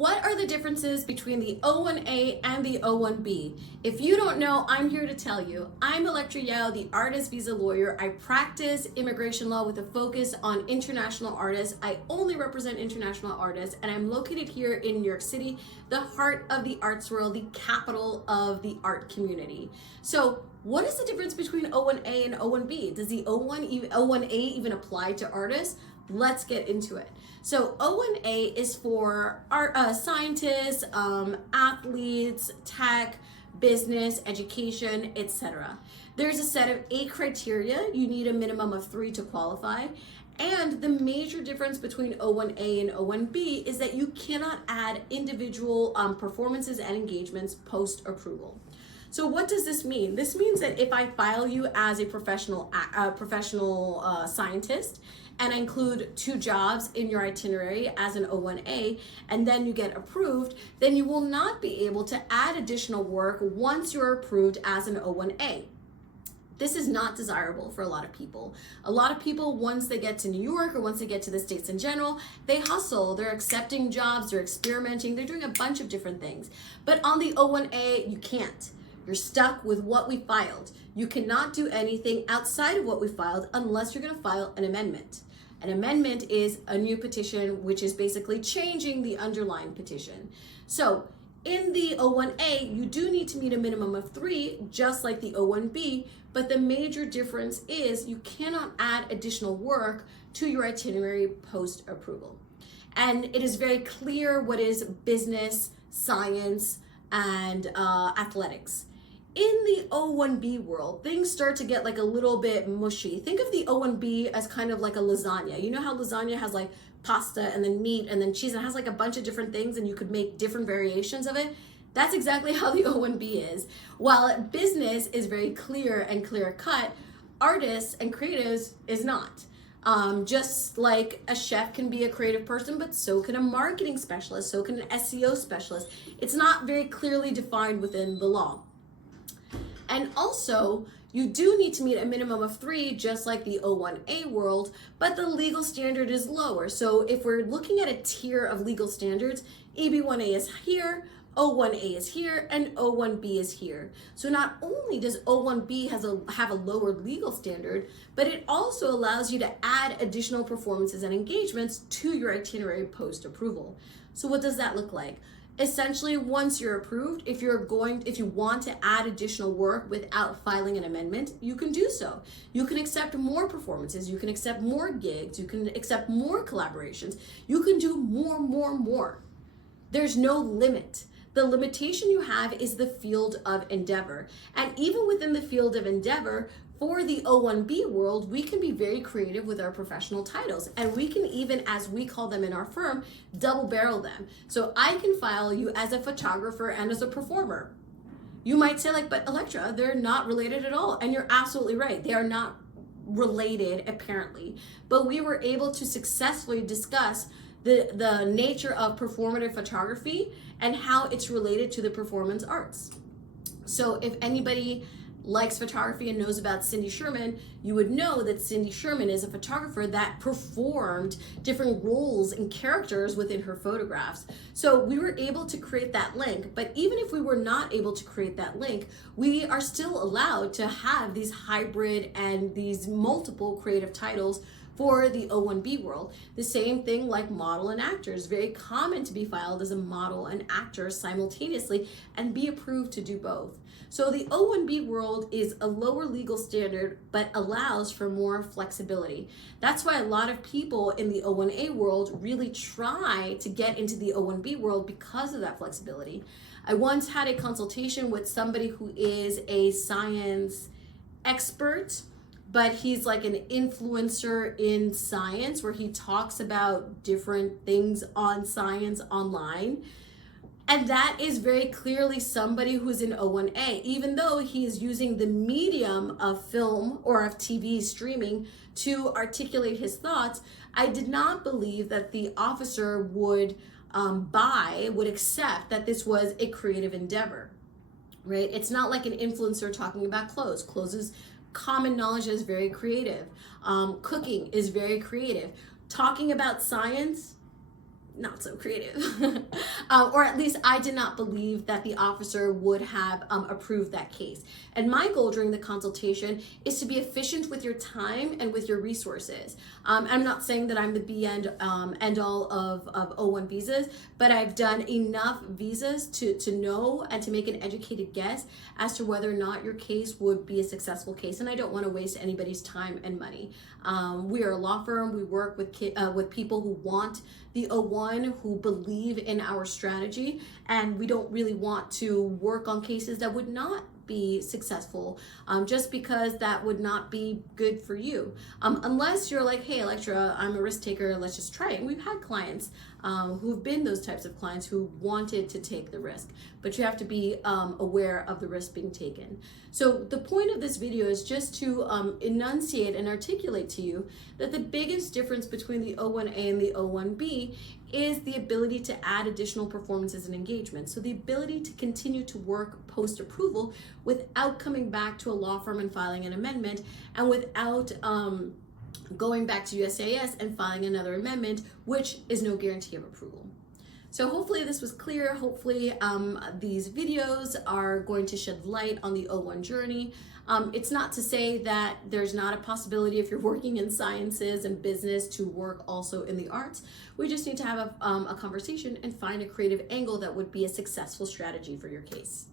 What are the differences between the O-1A and the O-1B? If you don't know, I'm here to tell you. I'm Elektra Yao, the artist visa lawyer. I practice immigration law with a focus on international artists. I only represent international artists, and I'm located here in New York City, the heart of the arts world, the capital of the art community. So what is the difference between O-1A and O-1B? Does the O-1A even apply to artists? Let's get into it. So O-1A is for art, scientists, athletes, tech, business, education, etc. There's a set of 8 criteria. You need a minimum of 3 to qualify. And the major difference between O-1A and O-1B is that you cannot add individual performances and engagements post-approval. So what does this mean? This means that if I file you as a professional scientist, and I include 2 jobs in your itinerary as an O-1A, and then you get approved, then you will not be able to add additional work once you're approved as an O-1A. This is not desirable for a lot of people. A lot of people, once they get to New York or once they get to the States in general, they hustle, they're accepting jobs, they're experimenting, they're doing a bunch of different things. But on the O-1A, you can't. You're stuck with what we filed. You cannot do anything outside of what we filed unless you're going to file an amendment. An amendment is a new petition, which is basically changing the underlying petition. So in the O-1A, you do need to meet a minimum of 3, just like the O-1B, but the major difference is you cannot add additional work to your itinerary post-approval. And it is very clear what is business, science, and athletics. In the O-1B world, things start to get like a little bit mushy. Think of the O-1B as kind of like a lasagna. You know how lasagna has like pasta and then meat and then cheese and it has like a bunch of different things and you could make different variations of it? That's exactly how the O-1B is. While business is very clear and clear cut, artists and creatives is not. Just like a chef can be a creative person, but so can a marketing specialist, so can an SEO specialist. It's not very clearly defined within the law. And also, you do need to meet a minimum of 3, just like the O-1A world, but the legal standard is lower. So if we're looking at a tier of legal standards, EB-1A is here, O-1A is here, and O-1B is here. So not only does O-1B have a lower legal standard, but it also allows you to add additional performances and engagements to your itinerary post-approval. So what does that look like? Essentially, once you're approved, if you want to add additional work without filing an amendment, you can do so. You can accept more performances, you can accept more gigs, you can accept more collaborations, you can do more. There's no limit. The limitation you have is the field of endeavor. And even within the field of endeavor, for the O-1B world, we can be very creative with our professional titles. And we can even, as we call them in our firm, double barrel them. So I can file you as a photographer and as a performer. You might say like, but Elektra, they're not related at all. And you're absolutely right. They are not related, apparently. But we were able to successfully discuss the nature of performative photography and how it's related to the performance arts. So if anybody likes photography and knows about Cindy Sherman, you would know that Cindy Sherman is a photographer that performed different roles and characters within her photographs. So we were able to create that link, but even if we were not able to create that link, we are still allowed to have these hybrid and these multiple creative titles for the O-1B world. The same thing like model and actors. Very common to be filed as a model and actor simultaneously and be approved to do both. So the O-1B world is a lower legal standard but allows for more flexibility. That's why a lot of people in the O-1A world really try to get into the O-1B world because of that flexibility. I once had a consultation with somebody who is a science expert, but he's like an influencer in science where he talks about different things on science online. And that is very clearly somebody who's in O-1A, even though he is using the medium of film or of TV streaming to articulate his thoughts. I did not believe that the officer would accept that this was a creative endeavor, right? It's not like an influencer talking about clothes. Clothes is common knowledge that is very creative. Cooking is very creative. Talking about science, not so creative. Or at least I did not believe that the officer would have approved that case. And my goal during the consultation is to be efficient with your time and with your resources. I'm not saying that I'm the be end all of O-1 visas, but I've done enough visas to know and to make an educated guess as to whether or not your case would be a successful case. And I don't want to waste anybody's time and money. We are a law firm. We work with people who want the O-1, who believe in our strategy, and we don't really want to work on cases that would not be successful just because that would not be good for you. Unless you're like, hey, Elektra, I'm a risk taker, let's just try it. And we've had clients who've been those types of clients who wanted to take the risk, but you have to be aware of the risk being taken. So the point of this video is just to enunciate and articulate to you that the biggest difference between the O-1A and the O-1B is the ability to add additional performances and engagements. So the ability to continue to work post-approval without coming back to a law firm and filing an amendment, and without going back to USCIS and filing another amendment, which is no guarantee of approval. So hopefully this was clear. Hopefully these videos are going to shed light on the O-1 journey. It's not to say that there's not a possibility, if you're working in sciences and business, to work also in the arts. We just need to have a conversation and find a creative angle that would be a successful strategy for your case.